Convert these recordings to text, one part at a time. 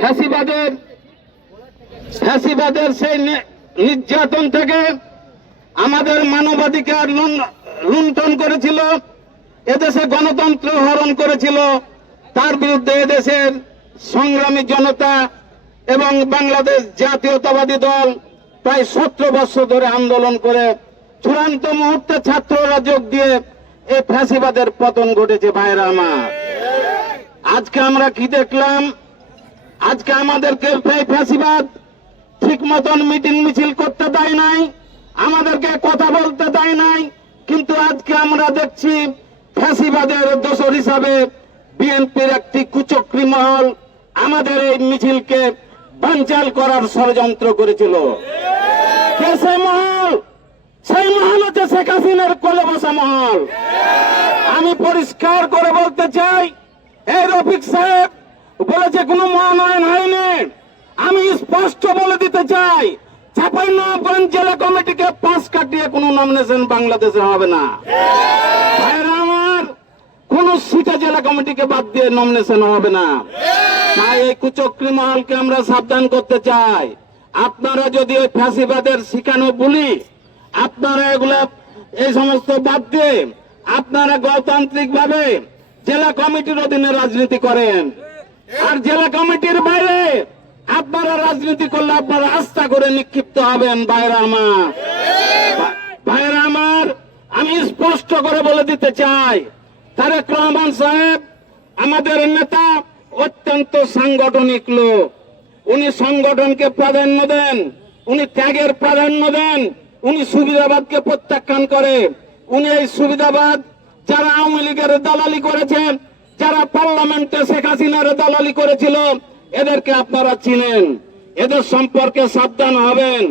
ফ্যাসিবাদের ফ্যাসিবাদের সেই নির্যাতন থেকে আমাদের মানবাধিকার লুণ্ঠন করেছিল, এদেশে গণতন্ত্র হরণ করেছিল, তার বিরুদ্ধে এদেশের সংগ্রামী জনতা এবং বাংলাদেশ জাতীয়তাবাদী দল প্রায় সতেরো বছর ধরে আন্দোলন করে চূড়ান্ত মুহূর্তে ছাত্ররা যোগ দিয়ে এই ফ্যাসিবাদের পতন ঘটেছে ভাইরা আমার। আজকে আমরা কি দেখলাম? আজকে আমাদেরকে এই ফ্যাসিবাদ ঠিক মতন মিটিং মিছিল করতে দেয় নাই, আমাদেরকে কথা বলতে দেয় নাই, কিন্তু আজকে আমরা দেখছি ফ্যাসিবাদের দোষর হিসাবে বিএনপির একটি কুচক্রি মহল আমাদের এই মিছিলকে বানচাল করার ষড়যন্ত্র করেছিল। সেই মহল? সেই মহল হচ্ছে শেখ হাসিনার মহল। আমি পরিষ্কার করে বলতে চাই, এই রফিক সাহেব বলেছে কোনো মনোনয়ন হয়নি। আমি স্পষ্ট বলে দিতে চাই চাপাই নবাবগঞ্জ জেলা কমিটিকে পাশ কাটিয়ে কোনো নমিনেশন বাংলাদেশে হবে না। আমার, কোন সিটা জেলা কমিটিকে বাদ দিয়ে নমিনেশন হবে না। তাই এই কুচক্রি মহলকে আমরা সাবধান করতে চাই। আপনারা যদি ওই ফ্যাসিবাদের শিখানো বলি, আপনারা এগুলা এই সমস্ত বাদ দিয়ে আপনারা গণতান্ত্রিক ভাবে জেলা কমিটির অধীনে রাজনীতি করেন। আর জেলা কমিটির বাইরে আপনারা রাজনীতি করলে আপনারা আস্থা করে নিক্ষিপ্ত হবেন বাইরে আমার। ভাইরা আমার, আমি স্পষ্ট করে বলে দিতে চাই, তারেক রহমান সাহেব, আমাদের নেতা অত্যন্ত সাংগঠনিক লোক। উনি সংগঠনকে প্রাধান্য দেন, উনি ত্যাগের প্রাধান্য দেন, উনি সুবিধাবাদকে প্রত্যাখ্যান করে। উনি এই সুবিধাবাদ যারা আওয়ামী লীগের দালালি করেছেন যারা পার্লামেন্টে শেখ হাসিনার দালালি করেছিল, এদেরকে আপনারা চিনেন। এদের সম্পর্কে সাবধান হবেন।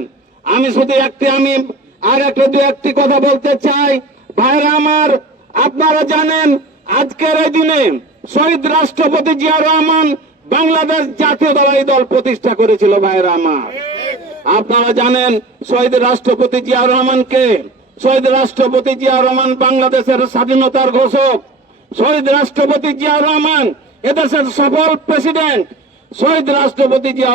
আমি শুধু একটি, আমি আর একটা দু একটি কথা বলতে চাই। ভাইরা আমার, আপনারা জানেন আজকের এই দিনে শহীদ রাষ্ট্রপতি জিয়া রহমান বাংলাদেশ জাতীয়তাবাদী দল প্রতিষ্ঠা করেছিল ভাইরা আমার। আপনারা জানেন শহীদ রাষ্ট্রপতি জিয়া রহমানকে, শহীদ রাষ্ট্রপতি জিয়া রহমান বাংলাদেশের স্বাধীনতার ঘোষক, শহীদ রাষ্ট্রপতি জিয়া রহমান এদেশের সফল প্রেসিডেন্ট, শহীদ রাষ্ট্রপতি জিয়া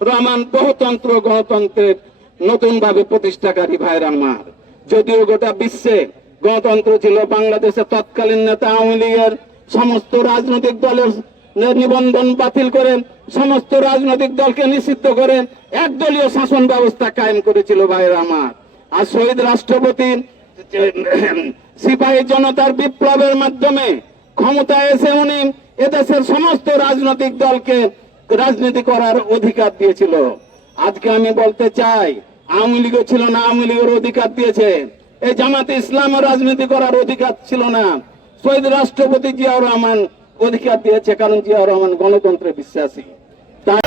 রহমান- বহুতন্ত্র, গণতন্ত্রের নতুন ভাবে প্রতিষ্ঠাকারী ভাইরা আমার। যদিও গোটা বিশ্বে গণতন্ত্র ছিল বাংলাদেশের তৎকালীন নেতা আওয়ামী লীগের। সমস্ত রাজনৈতিক দলের নিবন্ধন বাতিল করে সমস্ত রাজনৈতিক দলকে নিষিদ্ধ করে একদলীয় শাসন ব্যবস্থা কায়েম করেছিল ভাইরা আমার আর শহীদ রাষ্ট্রপতি সিপাহী জনতার বিপ্লবের মাধ্যমে ক্ষমতায় এসে উনি এদেশের সমস্ত রাজনৈতিক দলকে রাজনীতি করার অধিকার দিয়েছিল। আজকে আমি বলতে চাই, আওয়ামী লীগও ছিল না, আওয়ামী লীগের অধিকার দিয়েছে। এই জামাতে ইসলামের রাজনীতি করার অধিকার ছিল না। শহীদ রাষ্ট্রপতি জিয়াউর রহমান অধিকার দিয়েছে, কারণ জিয়াউর রহমান গণতন্ত্রে বিশ্বাসী। তাই